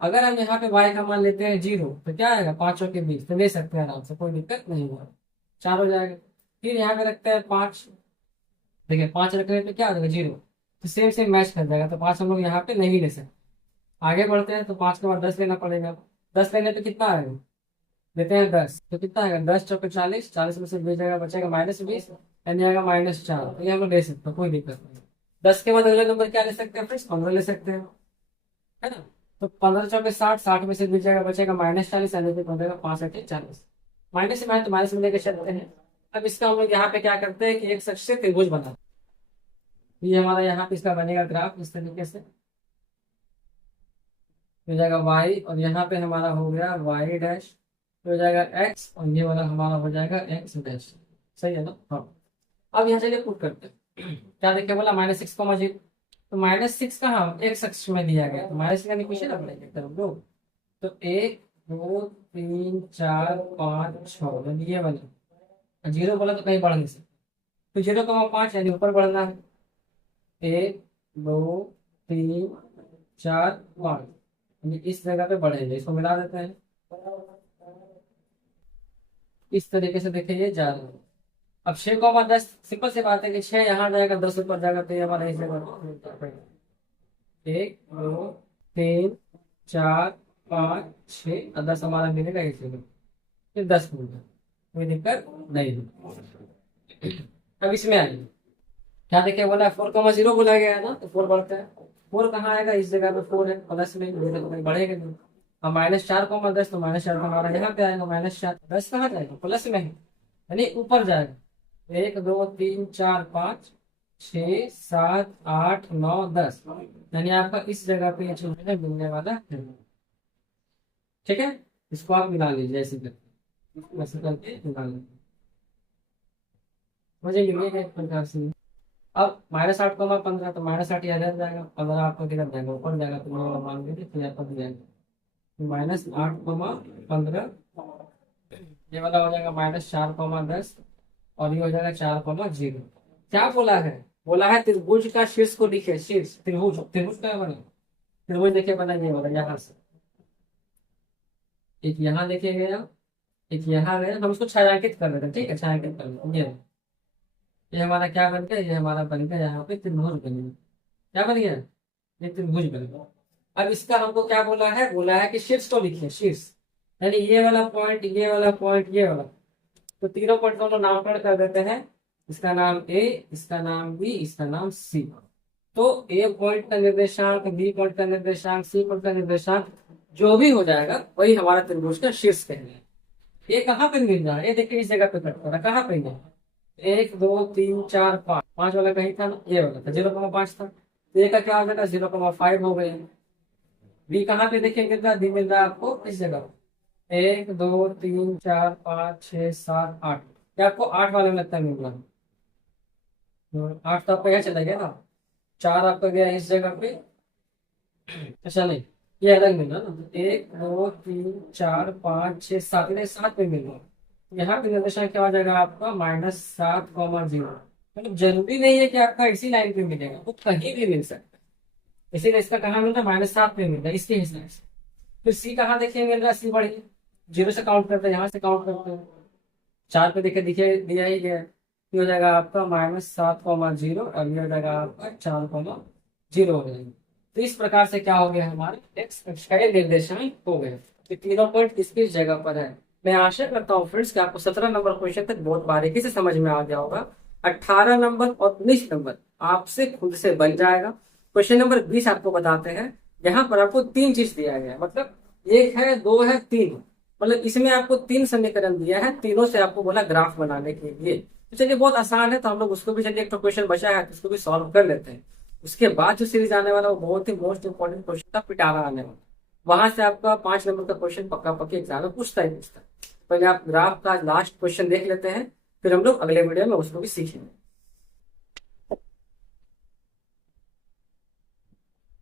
अगर हम यहाँ पे y का मान लेते हैं 0, तो क्या आएगा, 5 के 20, तो ले सकते हैं आराम से, कोई दिक्कत नहीं होगा, 4 हो जाएगा। फिर यहाँ पे रखते हैं 5, देखिए 5 रखने पे क्या हो जाएगा, 0। तो सेम सेम मैच कर जाएगा, तो 5 हम लोग यहाँ पे नहीं ले सकते। आगे बढ़ते हैं, तो 5 के बाद 10 लेना पड़ेगा। 10 लेने पे कितना आएगा, लेते हैं 10, तो कितना आएगा, 10×4 = 40, 40 में से 20 जाएगा, बचेगा -20, यानी आएगा -4। तो ये हम लोग ले सकते हैं, कोई दिक्कत नहीं। 10 के बाद अगला नंबर क्या ले सकते हैं फ्रेंड्स, 15 ले सकते हैं, है ना। तो 15×4 = 60, 60 में से 20 जाएगा, बचेगा -40, यानी कि बचेगा 5×40। माइनस से माइनस तो माइनस में लेकर चलते हैं। अब इसका हम लोग यहाँ पे क्या करते हैं कि एक शख्स से त्रिभुज बना, ये हमारा यहाँ पे इसका बनेगा ग्राफ इस तरीके से हो जाएगा y, और यहाँ पे हमारा हो गया y' हो जाएगा x, और ये वाला हमारा हो जाएगा x'। सही है ना। हाँ, अब यहाँ चलिए पुट करते हैं। क्या देखिए बोला, -6,0, तो -6 कहाँ, एक शख्स में दिया गया, तो माइनस का पीछे रख लेंगे तरफ दो। तो 1 2 3 4 5 6, ये वाला 0 बोला तो कहीं बढ़ नहीं सकते, तो 0,5 यानी ऊपर बढ़ना है। 1 2 3 4 5, इस जगह पे बढ़ेंगे, इसको मिला देते हैं। इस तरीके से देखिए ये जा रहा है। अब 6,10, सिंपल सी बात है कि 6 यहाँ जाएगा, 10 ऊपर जाएगा, तो ये हमारा इस जगह 1 2 3 4 5 6 और 10 हमारा मिलेगा इस जगह, फिर 10 मिलेगा, कोई दिक्कत नहीं। अब इसमें आइए, क्या देखिए बोला 4,0 बोला गया है ना, तो 4 बढ़ता है। 4 कहाँ आएगा, इस जगह पे 4 है, प्लस में बढ़ेगा नहीं। अब -4,10, तो -4 हमारा यहाँ पे आएगा, -4, 10 कहाँ जाएगा, प्लस में है, यानी ऊपर जाएगा। 1 2 3 4 5 6 7 8 9 10, यानी आपका इस जगह पे जो है मिलने वाला है। ठीक है, इसको आप मिला लीजिए, ऐसे करके ऐसे करके मिला लीजिए, मुझे ये एक प्रकार से। अब -8,15, तो -8 यहाँ रह जाएगा, 15 आपका किधर जाएगा, ऊपर जाएगा, तो मैं मान लीजिए तो यहाँ पर जाएगा -8,15, ये वाला हो जाएगा -4,10, और ये हो जाएगा 4,0। क्या बोला है, बोला है त्रिभुज का शीर्ष को लिखे, शीर्ष त्रिभुज, त्रिभुज का बना, त्रिभुज देखिए बना, ये वाला यहाँ से एक यहाँ देखे गया, एक यहाँ गया, हम उसको छायांकित कर देते हैं। ठीक है, छायांकित कर देते हैं। ये हमारा क्या बन गया, ये हमारा बन गया यहाँ पे त्रिभुज बन गया। क्या बन गया, ये त्रिभुज बन गया। अब इसका हमको क्या बोला है, बोला है कि शीर्ष को लिखिए, शीर्ष, यानी ये वाला पॉइंट, ये वाला पॉइंट, ये वाला, तो तीनों पॉइंट को नामकरण कर देते हैं। इसका नाम A, इसका नाम B, इसका नाम C। तो A पॉइंट का निर्देशांक, B पॉइंट का निर्देशांक, C पॉइंट का निर्देशांक जो भी हो जाएगा वही हमारा त्रिभुज का शीर्ष कहेंगे। ये कहाँ पे मिल रहा है, ये देखिए इस जगह पे कटता है, कहाँ पे है, 1 2 3 4 5, 5 वाला कहीं था ना, ये वाला था, 0,5 था, तो ये का क्या हो जाएगा, 0,5 हो गया। बी कहाँ पे देखेंगे, डी मिल रहा है आपको इस जगह, 1 2 3 4 5 6 7 8, क्या आपको 8 वाले में लगता है मिल रहा है, 8 तो आपका यहाँ चला गया ना, 4 आपका गया इस जगह पे, अच्छा नहीं, ये अलग मिल रहा ना, 1 2 3 4 5 6 7, इन्हें 7 पे मिल रहा है। यहाँ पे निर्देशांक क्या हो जाएगा आपका, -7,0। मतलब जरूरी नहीं है कि आपका इसी लाइन पे मिलेगा, वो कहीं भी मिल सकता है, इसीलिए इसका कहाँ मिल रहा है, -7 पे मिल रहा है इसके हिसाब से। फिर सी कहाँ देखिए मिल रहा है, सी बढ़िया, 0 से काउंट करते हैं, यहाँ से काउंट करते हैं, 4 पे देखिए दिखे दिया ही गया, ये हो जाएगा आपका -7,0, और ये हो जाएगा आपका 4,0 हो जाएगा। तो इस प्रकार से क्या हो गया, हमारे एक्स अक्ष का ये निर्देशांक हो गया। तो तीनों पॉइंट किसकी जगह पर है। मैं आशा करता हूँ फ्रेंड्स कि आपको 17 नंबर क्वेश्चन तक बहुत बारीकी से समझ में आ गया होगा। 18 नंबर और 19 नंबर आपसे खुद से बन जाएगा। क्वेश्चन नंबर 20 आपको बताते हैं, यहाँ पर आपको 3 चीज दिया गया है, मतलब 1 है 2 है 3, मतलब इसमें आपको 3 समीकरण दिया है, तीनों से आपको बोला ग्राफ बनाने के लिए। तो चलिए बहुत आसान है, तो हम लोग उसको भी, चलिए एक तो क्वेश्चन बचा है तो उसको भी सॉल्व कर लेते हैं। उसके बाद जो सीरीज आने वाला वो बहुत ही मोस्ट इंपॉर्टेंट क्वेश्चन का पिटारा आने वाला। वहां से आपका 5 नंबर का क्वेश्चन पक्का पक्की एग्जाम में पूछता ही पूछता है। पहले आप ग्राफ का लास्ट क्वेश्चन देख लेते हैं, फिर हम लोग अगले वीडियो में उसको भी सीखेंगे।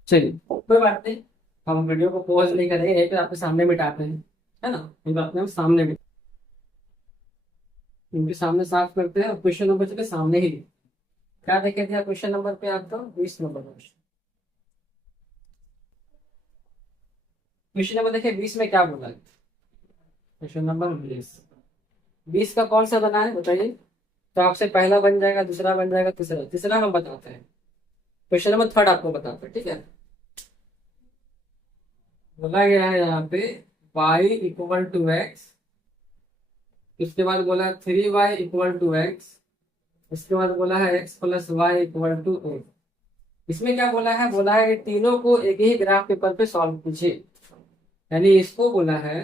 चलिए कोई बात नहीं, हम वीडियो को पॉज नहीं करेंगे, यहीं पे आपके सामने मिटाते हैं, है ना। ये बात में हम सामने भी इनके सामने साफ करते हैं और क्वेश्चन नंबर के सामने ही क्या देखे थे क्वेश्चन नंबर पे आपका 20 नंबर क्वेश्चन। क्वेश्चन नंबर देखिए 20 में क्या बोला है। क्वेश्चन नंबर 20 का कौन सा बना है बताइए। तो आपसे पहला बन जाएगा, दूसरा बन जाएगा, तीसरा तीसरा हम बताते हैं। क्वेश्चन नंबर थर्ड आपको बताते हैं, ठीक है। बोला गया है यहाँ पे y इक्वल टू एक्स, उसके बाद बोला है 3y इक्वल टू एक्स, उसके बाद बोला है x plus Y equal to A. इसमें क्या बोला है, बोला है कि तीनों को एक ही ग्राफ पेपर पे सॉल्व कीजिए। यानी इसको बोला है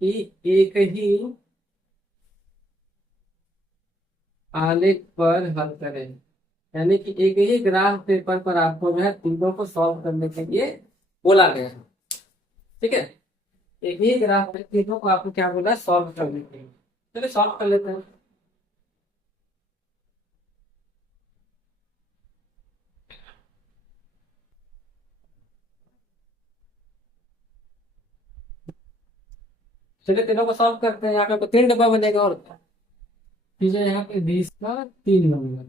कि एक ही आलेख पर हल करें। यानी कि एक ही ग्राफ पेपर पर आपको जो है तीनों को सॉल्व करने के लिए बोला गया है, ठीक है। एक ही ग्राफ पे तीनों को आपको क्या बोला है, सॉल्व करने के लिए। चलिए सॉल्व कर लेते हैं। चलिए तीनों को सॉल्व करते हैं। यहाँ पे 3 डब्बा बनेगा और क्या। कीजिए यहाँ पे 20 का 3 नंबर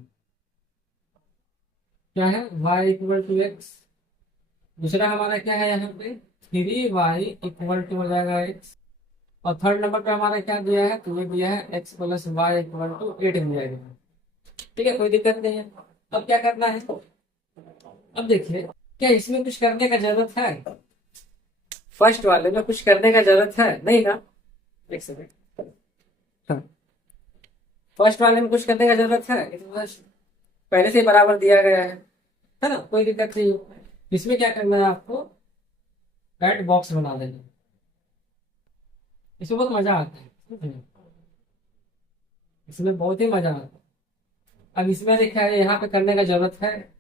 क्या है, y इक्वल टू एक्स। दूसरा हमारा क्या है यहाँ पे 3y इक्वल टू हो जाएगा x। और थर्ड नंबर पे हमारा क्या दिया है, तो ये दिया है x plus Y equal to 8 दिया गया। ठीक है, कोई दिक्कत नहीं है। अब क्या करना है, अब देखिए क्या इसमें कुछ करने का जरूरत है। फर्स्ट वाले में कुछ करने का जरूरत है नहीं ना। एक सेकंड, हाँ फर्स्ट वाले में कुछ करने का जरूरत है, ये तो बस पहले से ही बराबर दिया गया है ना, कोई दिक्कत नहीं। इसमें क्या करना है आपको, राइट बॉक्स बना देना। इसमें बहुत मजा आता है, इसमें बहुत ही मजा आता है। अब इसमें देखा है यहाँ पे करने का जरूरत है,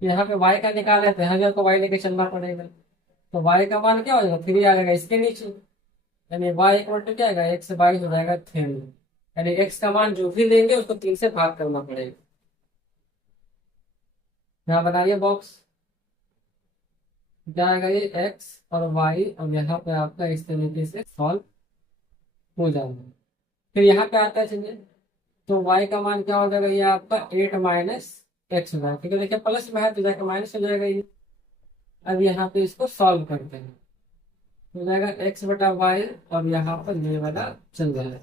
यहाँ पे y का निकाला है तो यहाँ को y लेके चलना पड़ेगा। तो y का मान क्या हो जाएगा, 3 आ जाएगा इसके नीचे। यानी y इक्वल टू क्या आएगा, 1 से 22 हो जाएगा 3। यानी x का मान जो भी लेंगे उसको 3 से भाग करना पड़ेगा। यहाँ बनाइए बॉक्स, जाएगा ये x और y, और यहाँ पे आपका इस तरीके से सॉल्व हो जाएगा। फिर यहाँ पे आता है चलिए, तो y का मान क्या हो जाएगा, ये आपका 8 माइनस एक्स हो जाएगा। ठीक है, देखिए प्लस में है तो जाकर माइनस हो जाएगा ये। अब यहाँ पे इसको सॉल्व करते हैं, हो जाएगा x बटा वाई, और यहाँ पर ये वाला चल जाएगा।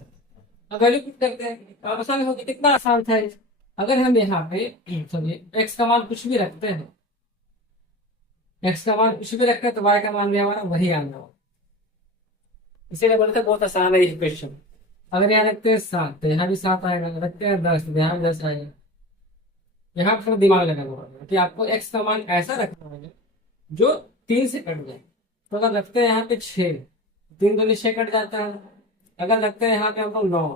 अब वैल्यू पुट करते हैं, अब आसान होगी, कितना आसान था ये। अगर हम यहाँ पे चलिए x का मान कुछ भी रखते हैं, x का मान कुछ भी रखते हैं तो y का मान भी हमारा वही आना हो। इसीलिए बोलते हैं बहुत आसान है ये क्वेश्चन। अगर यहाँ रखते हैं 7 तो यहाँ भी 7 आएगा, रखते हैं 10 तो यहाँ भी 10 आएगा। यहाँ पर थोड़ा दिमाग लगाना पड़ेगा कि आपको x का मान ऐसा रखना है जो 3 से कट जाए। तो अगर रखते हैं यहाँ पे 6, 3 दूनी 6 कट जाता है। अगर रखते हैं यहाँ पे हमको 9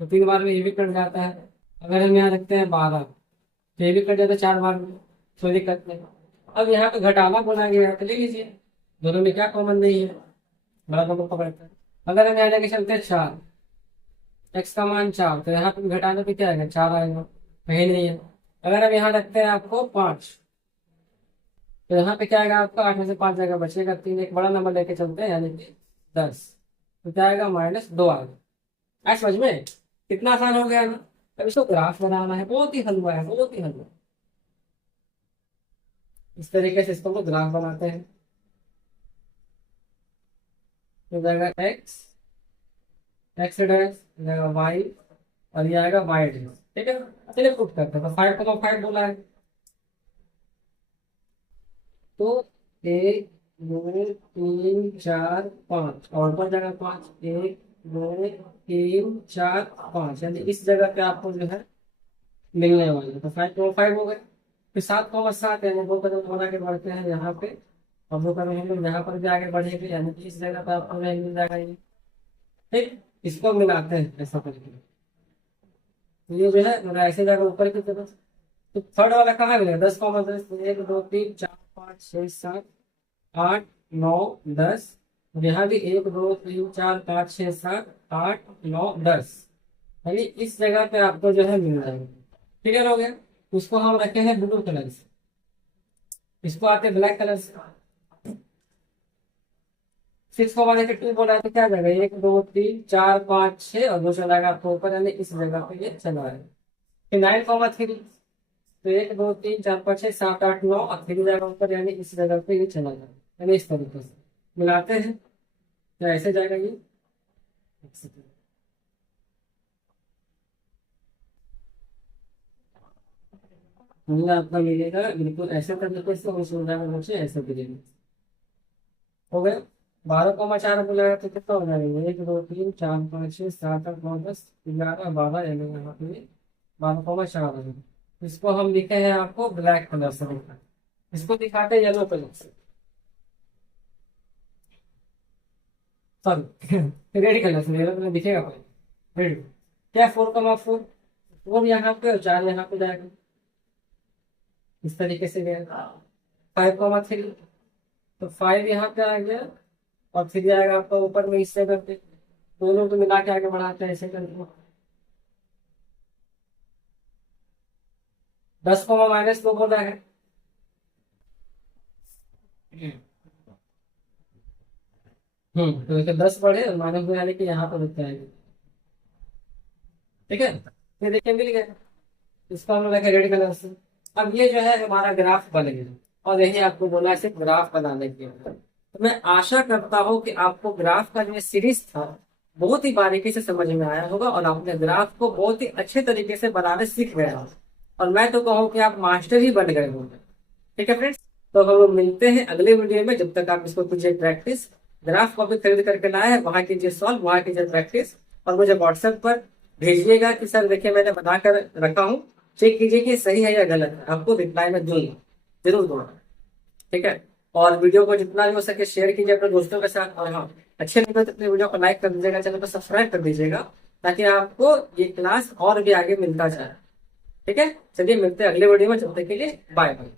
तो 3 बार में ये भी कट जाता है। अगर हम यहाँ रखते हैं 12 तो ये भी कट जाता है 4 बार में, कोई दिक्कत नहीं। अब यहाँ पे घटाना बोला गया है तो ले लीजिए, दोनों में क्या कॉमन नहीं है, बड़ा नंबर पकड़ता है। अगर हम यहाँ लेके चलते हैं 4, x का मान 4 तो यहाँ पे घटाने पे क्या आएगा, 4 आएगा, कहीं नहीं है। अगर हम यहाँ रखते हैं आपको 5 तो यहाँ पे क्या आएगा आपका, 8 में से 5 जाएगा, बचेगा 3, एक बड़ा नंबर लेके चलते हैं यानी कि 10, तो क्या आएगा -2 आएगा। ऐसा समझ में कितना आसान हो गया ना। अब इसको ग्राफ बनाना है, बहुत ही हलवा है, बहुत ही हलवा। इस तरीके से इसको हम लोग ग्राफ बनाते हैं। तो जाएगा एक्स डैश जाएगा वाई, और ये आएगा वाई डैश। ठीक है, चलिए पुट करते हैं। तो 5 को 5 बोला है, तो 1 2 3 4 5, और ऊपर जगह 5, 1 2 3 4 5, यानी इस जगह पे आपको जो है मिलने वाले हैं। तो 5 को 5 हो गए। फिर 7 को 7, यानी 2 कदम और आगे बढ़ते हैं यहाँ पे, और 2 कदम हम लोग यहाँ पर भी आगे बढ़ेंगे, यानी कि इस जगह पे आपको मिल जाएगा ये। ठीक, इसको मिलाते हैं ऐसा करके। तो ये जो है मेरा ऐसे जाएगा ऊपर की तरफ, तो थर्ड वाला कहाँ मिलेगा? 10,10, 1 2 3 4 5 6 7 8 9 10। और यहाँ भी 1 2 3 4 5 6 7 8 9 10, यानी इस जगह पे आपको जो है मिल जाएगा। क्लियर हो गया? उसको हम रखे हैं ब्लू कलर से, इसको आते ब्लैक कलर से। 6,2 बोला है तो क्या जाएगा? 1 2 3 4 5 6 और दूसरा जाएगा आपको ऊपर, यानी इस जगह पे ये चला है। फिर 9,3, तो 1 2 3 4 5 6 7 8 9 और फिर जाएगा ऊपर, यानी इस जगह पे ये चला जाएगा। यानी इस तरीके से मिलाते हैं तो ऐसे जाएगा ये। हमने आपका मिलेगा बिल्कुल ऐसे तरीके से, और सुविधा में मुझे ऐसे मिलेगा। हो गए 12,4 बोलेगा तो कितना हो जाएगा? 1 2 3 4 5 6 7 8 9 10 11 12, यानी यहाँ पे 12,4 हो जाएगा। इसको हम लिखे हैं आपको ब्लैक कलर से लिखा, इसको दिखाते हैं येलो कलर से, सॉरी रेड कलर से। येलो कलर दिखेगा रेड। क्या 4,4, 4 यहाँ पे और 4 यहाँ पे जाएगा, इस तरीके से गया। 5,3, तो 5 यहाँ पे आ गया और फिर जाएगा आपका ऊपर में इससे करके, दोनों को मिला के आगे बढ़ाते हैं ऐसे करके। 10,-2 बोला है। तो देखिए 10 बढ़े और -2 यानी कि यहाँ पर रुक जाएंगे। ठीक है, ये देखिए मिल गया। इसको हम लोग रेड कलर से। अब ये जो है हमारा ग्राफ बन गया, और यही आपको बोला है सिर्फ ग्राफ बनाने के लिए। तो मैं आशा करता हूँ कि आपको ग्राफ का जो सीरीज था बहुत ही बारीकी से समझ में आया होगा, और आपने ग्राफ को बहुत ही अच्छे तरीके से बनाने सीख गए हो, और मैं तो कहूँ कि आप मास्टर ही बन गए होंगे। ठीक है फ्रेंड्स, तो हम लोग मिलते हैं अगले वीडियो में। जब तक आप इसको कीजिए प्रैक्टिस, ग्राफ कॉपी खरीद करके लाए हैं वहां कीजिए सॉल्व, वहां कीजिए प्रैक्टिस, और मुझे व्हाट्सएप पर भेजिएगा कि सर देखिए मैंने बना कर रखा हूँ, चेक कीजिए कि सही है या गलत है। आपको रिप्लाई में दूंगा, जरूर दूंगा। ठीक है, और वीडियो को जितना भी हो सके शेयर कीजिए अपने दोस्तों के साथ। और हाँ, अच्छे लगे तो अपने वीडियो को लाइक कर दीजिएगा, चैनल को सब्सक्राइब कर दीजिएगा, ताकि आपको ये क्लास और भी आगे मिलता जाए। ठीक है, चलिए मिलते हैं अगले वीडियो में, जब तक के लिए बाय बाय।